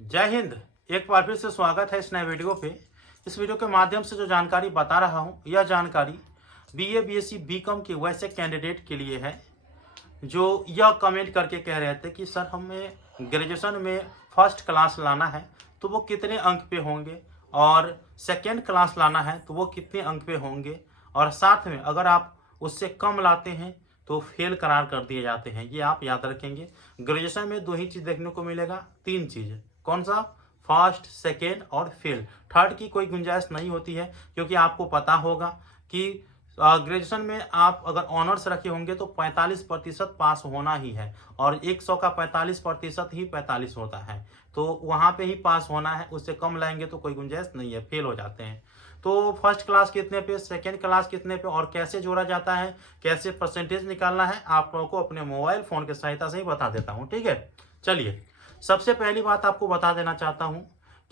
जय हिंद। एक बार फिर से स्वागत है इस नए वीडियो पे। इस वीडियो के माध्यम से जो जानकारी बता रहा हूँ, यह जानकारी बीए बीएससी बीकॉम के वैसे कैंडिडेट के लिए है जो यह कमेंट करके कह रहे थे कि सर हमें ग्रेजुएशन में फर्स्ट क्लास लाना है तो वो कितने अंक पे होंगे, और सेकेंड क्लास लाना है तो वो कितने अंक पे होंगे, और साथ में अगर आप उससे कम लाते हैं तो फेल करार कर दिए जाते हैं। ये आप याद रखेंगे। ग्रेजुएशन में दो ही चीज़ देखने को मिलेगा, तीन चीज़। कौन सा? फर्स्ट, सेकेंड और फेल। थर्ड की कोई गुंजाइश नहीं होती है, क्योंकि आपको पता होगा कि ग्रेजुएशन में आप अगर ऑनर्स रखे होंगे तो 45% पास होना ही है, और 100 का 45% ही 45 होता है, तो वहाँ पे ही पास होना है। उससे कम लाएंगे तो कोई गुंजाइश नहीं है, फेल हो जाते हैं। तो फर्स्ट क्लास कितने पे, सेकेंड क्लास कितने पे, और कैसे जोड़ा जाता है, कैसे परसेंटेज निकालना है, आप लोगों को अपने मोबाइल फ़ोन की सहायता से ही बता देता हूँ। ठीक है, चलिए। सबसे पहली बात आपको बता देना चाहता हूँ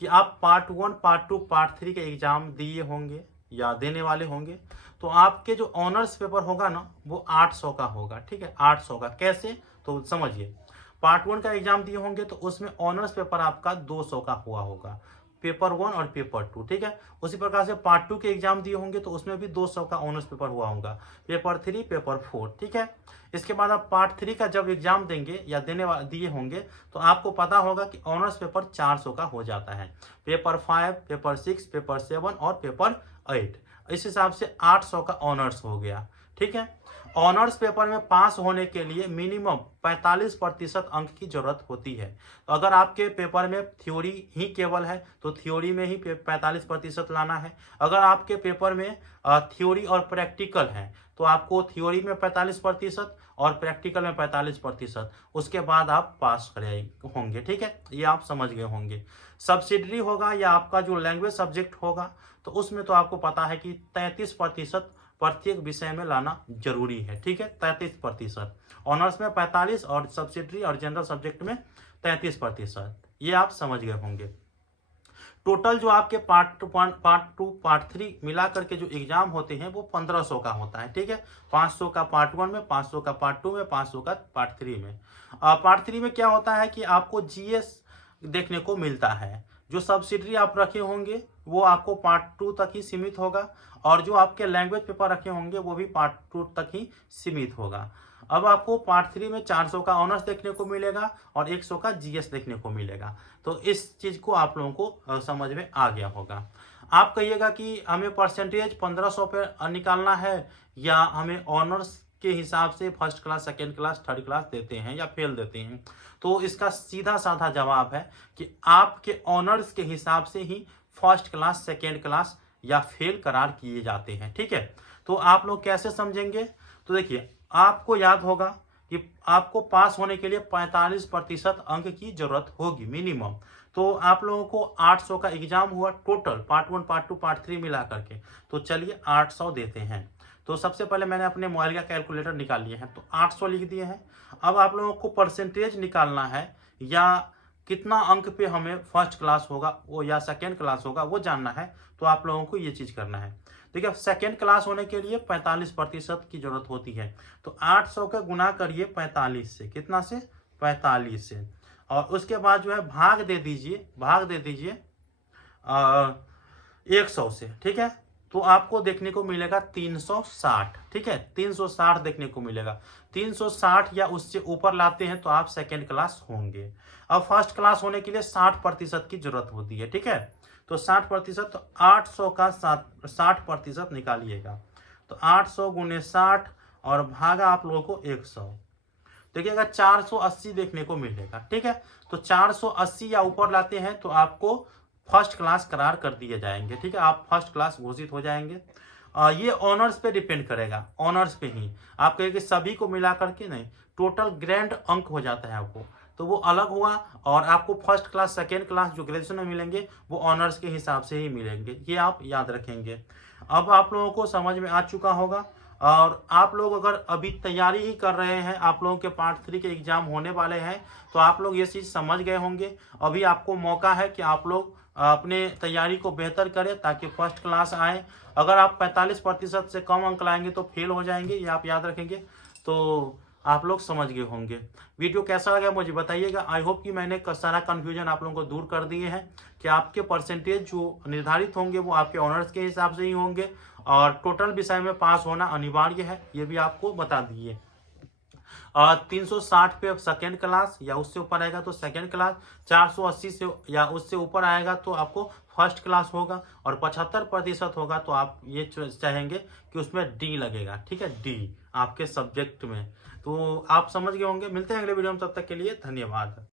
कि आप पार्ट 1, पार्ट 2, पार्ट 3 के एग्जाम दिए होंगे या देने वाले होंगे, तो आपके जो ऑनर्स पेपर होगा ना, वो 800 का होगा। ठीक है, 800 का। कैसे? तो समझिए। पार्ट 1 का एग्जाम दिए होंगे तो उसमें ऑनर्स पेपर आपका 200 का हुआ होगा, पेपर 1 और पेपर 2। ठीक है, उसी प्रकार से पार्ट 2 के एग्जाम दिए होंगे तो उसमें भी 200 का ऑनर्स पेपर हुआ होगा, पेपर 3, पेपर 4। ठीक है, इसके बाद आप पार्ट 3 का जब एग्जाम देंगे या दिए होंगे तो आपको पता होगा कि ऑनर्स पेपर 400 का हो जाता है, पेपर 5, पेपर 6, पेपर 7 और पेपर 8। इस हिसाब से 800 का ऑनर्स हो गया। ठीक है, ऑनर्स पेपर में पास होने के लिए मिनिमम 45% अंक की जरूरत होती है। तो अगर आपके पेपर में थ्योरी ही केवल है तो थ्योरी में ही 45% लाना है। अगर आपके पेपर में थ्योरी और प्रैक्टिकल है तो आपको थ्योरी में 45% और प्रैक्टिकल में 45%, उसके बाद आप पास करे होंगे। ठीक है, ये आप समझ गए होंगे। सब्सिडरी होगा या आपका जो लैंग्वेज सब्जेक्ट होगा तो उसमें तो आपको पता है कि 33% प्रत्येक विषय में लाना जरूरी है। ठीक है, 33%। ऑनर्स में 45 और सब्सिडरी और जनरल सब्जेक्ट में 33%। ये आप समझ गए होंगे। टोटल जो आपके पार्ट 1, पार्ट 2, पार्ट 3 मिला करके जो एग्जाम होते हैं वो 1500 का होता है। ठीक है, 500 का पार्ट 1 में, 500 का पार्ट 2 में, 500 का पार्ट 3 में। पार्ट 3 में क्या होता है कि आपको जीएस देखने को मिलता है। जो सब्सिडरी आप रखे होंगे वो आपको पार्ट 2 तक ही सीमित होगा, और जो आपके लैंग्वेज पेपर रखे होंगे वो भी पार्ट 2 तक ही सीमित होगा। अब आपको पार्ट 3 में 400 का ऑनर्स देखने को मिलेगा और 100 का जीएस देखने को मिलेगा। तो इस चीज को आप लोगों को समझ में आ गया होगा। आप कहिएगा कि हमें परसेंटेज 1500 पे निकालना है, या हमें ऑनर्स के हिसाब से first class, second class, third class देते हैं या फेल देते हैं? तो इसका सीधा साधा जवाब है कि आपके ऑनर्स के हिसाब से ही फर्स्ट क्लास, सेकेंड क्लास या फेल करार किए जाते हैं। ठीक है, तो आप लोग कैसे समझेंगे? तो देखिए, आपको याद होगा कि आपको पास होने के लिए 45% अंक की जरूरत होगी मिनिमम। तो आप लोगों को 800 का एग्जाम हुआ टोटल, पार्ट 1, पार्ट 2, पार्ट 3 मिला करके। तो चलिए 800 देते हैं। तो सबसे पहले मैंने अपने मोबाइल का कैलकुलेटर निकाल लिया है, तो 800 लिख दिए हैं। अब आप लोगों को परसेंटेज निकालना है, या कितना अंक पे हमें फर्स्ट क्लास होगा वो या सेकेंड क्लास होगा वो जानना है। तो आप लोगों को ये चीज करना है। देखिए, सेकेंड क्लास होने के लिए 45% की जरूरत होती है। तो 800 का गुना करिए 45 से। कितना से? 45 से। और उसके बाद जो है भाग दे दीजिए, 100 से। ठीक है, तो आपको देखने को मिलेगा 360। ठीक है, 360 देखने को मिलेगा। 360 या उससे ऊपर लाते हैं तो आप सेकेंड क्लास होंगे। अब फर्स्ट क्लास होने के लिए 60% की जरूरत होती है। ठीक है, तो 60%, तो 800 का 60% निकालिएगा। तो 800 गुने 60 और भागा आप लोगों को 100। देखिएगा 480 देखने को मिलेगा। ठीक है, तो 480 या ऊपर लाते हैं तो आपको फर्स्ट क्लास करार कर दिए जाएंगे। ठीक है, आप फर्स्ट क्लास घोषित हो जाएंगे। ये ऑनर्स पे डिपेंड करेगा, ऑनर्स पे ही। आप कहेंगे सभी को मिला करके नहीं, टोटल ग्रेड अंक हो जाता है आपको, तो वो अलग हुआ। और आपको फर्स्ट क्लास, सेकेंड क्लास जो ग्रेजुएशन में मिलेंगे वो ऑनर्स के हिसाब से ही मिलेंगे। ये आप याद रखेंगे। अब आप लोगों को समझ में आ चुका होगा। और आप लोग अगर अभी तैयारी ही कर रहे हैं, आप लोगों के पार्ट 3 के एग्जाम होने वाले हैं, तो आप लोग ये चीज़ समझ गए होंगे। अभी आपको मौका है कि आप लोग अपने तैयारी को बेहतर करें ताकि फर्स्ट क्लास आए। अगर आप 45% से कम अंक लाएंगे तो फेल हो जाएंगे, ये आप याद रखेंगे। तो आप लोग समझ गए होंगे। वीडियो कैसा लगा मुझे बताइएगा। आई होप कि मैंने सारा कन्फ्यूजन आप लोगों को दूर कर दिए हैं कि आपके परसेंटेज जो निर्धारित होंगे वो आपके ऑनर्स के हिसाब से ही होंगे और टोटल विषय में पास होना अनिवार्य है, ये भी आपको बता दिए। 360 पे सेकेंड क्लास या उससे ऊपर आएगा तो सेकेंड क्लास, 480 से या उससे ऊपर आएगा तो आपको फर्स्ट क्लास होगा और 75% होगा तो आप ये चाहेंगे कि उसमें डी लगेगा। ठीक है, डी आपके सब्जेक्ट में। तो आप समझ गए होंगे। मिलते हैं अगले वीडियो में, तब तक के लिए धन्यवाद।